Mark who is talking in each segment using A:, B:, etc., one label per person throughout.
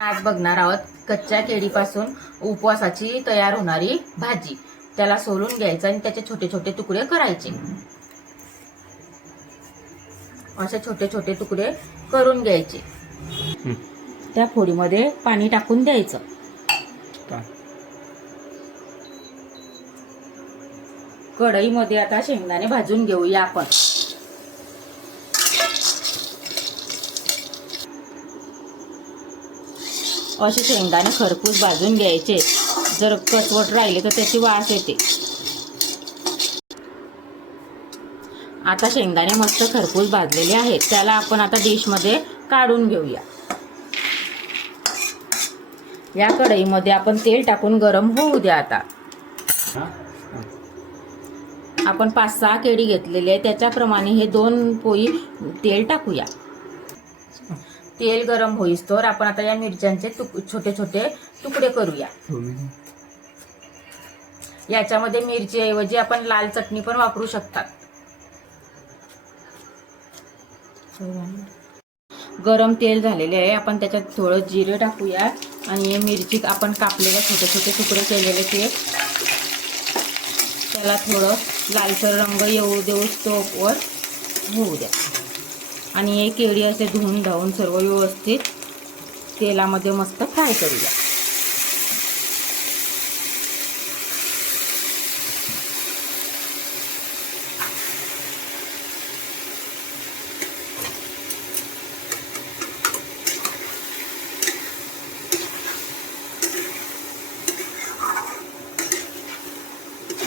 A: आज बघणार आहोत कच्च्या केळीपासून उपवासाची तयार होणारी भाजी. त्याला सोलून घ्यायचं आणि त्याचे छोटे छोटे तुकडे करायचे. असे छोटे छोटे तुकडे करून घ्यायचे. त्या फोडीमध्ये पाणी टाकून द्यायचं. कढईमध्ये आता शेंगदाणे भाजून घेऊया आपण. असे शेंगदाणे खरपूस भाजून घ्यायचे. जर कचवट राहिले तर त्याची वास येते. आता शेंगदाणे मस्त खरपूस भाजलेले आहेत. त्याला आपण आता डिशमध्ये काढून घेऊया. या कढईमध्ये आपण तेल टाकून गरम होऊ द्या आता. आपण पाच सहा केळी घेतलेली आहे. त्याच्याप्रमाणे हे दोन पोळी तेल टाकूया. तेल गरम होईस्तोवर आपण आता या मिरच्यांचे तुक छोटे छोटे तुकडे करूया. याच्यामध्ये मिरची ऐवजी आपण लाल चटणी पण वापरू शकतात. गरम तेल झालेले आहे. आपण त्याच्यात थोडं जिरे टाकूया आणि मिरची आपण कापलेले छोटे छोटे तुकडे केलेले ते. त्याला थोडं लालसर रंग येऊ देऊ स्टोपवर होऊ द्या. आणि हे केळी असे धुवून धावून सर्व व्यवस्थित तेलामध्ये मस्त फ्राय करूया.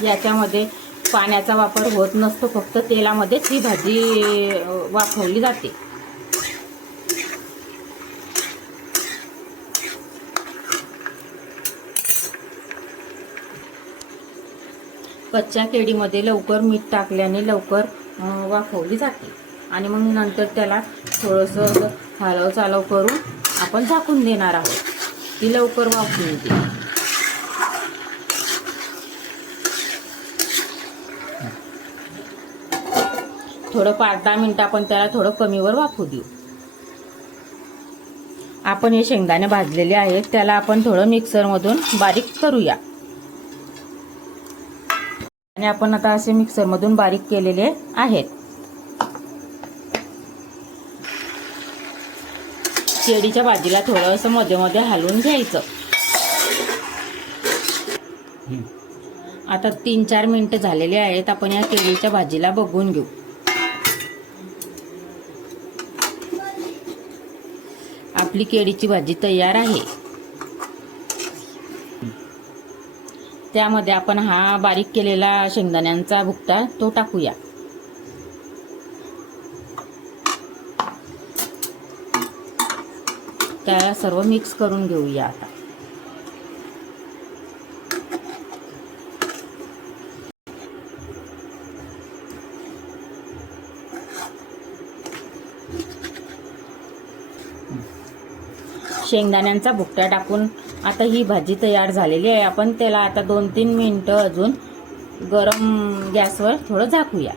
A: याच्यामध्ये पाण्याचा वापर होत नसतो फक्त तेलामध्येच ही भाजी वाफवली जाते. कच्च्या केळीमध्ये लवकर मीठ टाकल्याने लवकर वाफवली जाते. आणि मग नंतर त्याला थोडंसं हलव चालव करून आपण झाकून देणार आहोत. ती लवकर वाफून येते थोडं पाच दहा मिनिटं आपण त्याला थोडं कमीवर वाफू देऊ. आपण हे शेंगदाणे भाजलेले आहेत त्याला आपण थोडं मिक्सरमधून बारीक करूया. आणि आपण आता असे मिक्सरमधून बारीक केलेले आहेत. केळीच्या भाजीला थोडंसं मध्ये मध्ये हलवून घ्यायचं. आता तीन चार मिनिटं झालेले आहेत आपण या केळीच्या भाजीला बघून घेऊ. आपली केळीची भाजी तयार आहे. त्यामध्ये आपण हा बारीक केलेला शेंगदाण्यांचा भुकटा तो टाकूया. त्याला सर्व मिक्स करून घेऊया आता. शेंगदाण्यांचा भुकटा टाकून आता ही भाजी तयार झालेली आहे. आपण त्याला आता दोन तीन मिनटं अजून गरम गॅसवर थोडं झाकूया.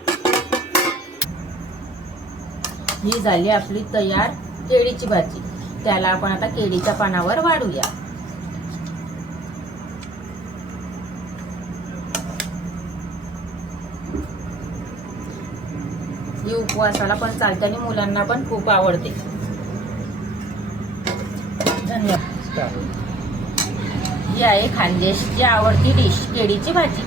A: ही झाली आपली तयार केळीची भाजी. त्याला आपण आता केळीच्या पानावर वाढूया. ही उपवासाला पण चालते आणि मुलांना पण खूप आवडते. धन्यवाद. ही आहे खानदेशची आवडती डिश केळीची भाजी.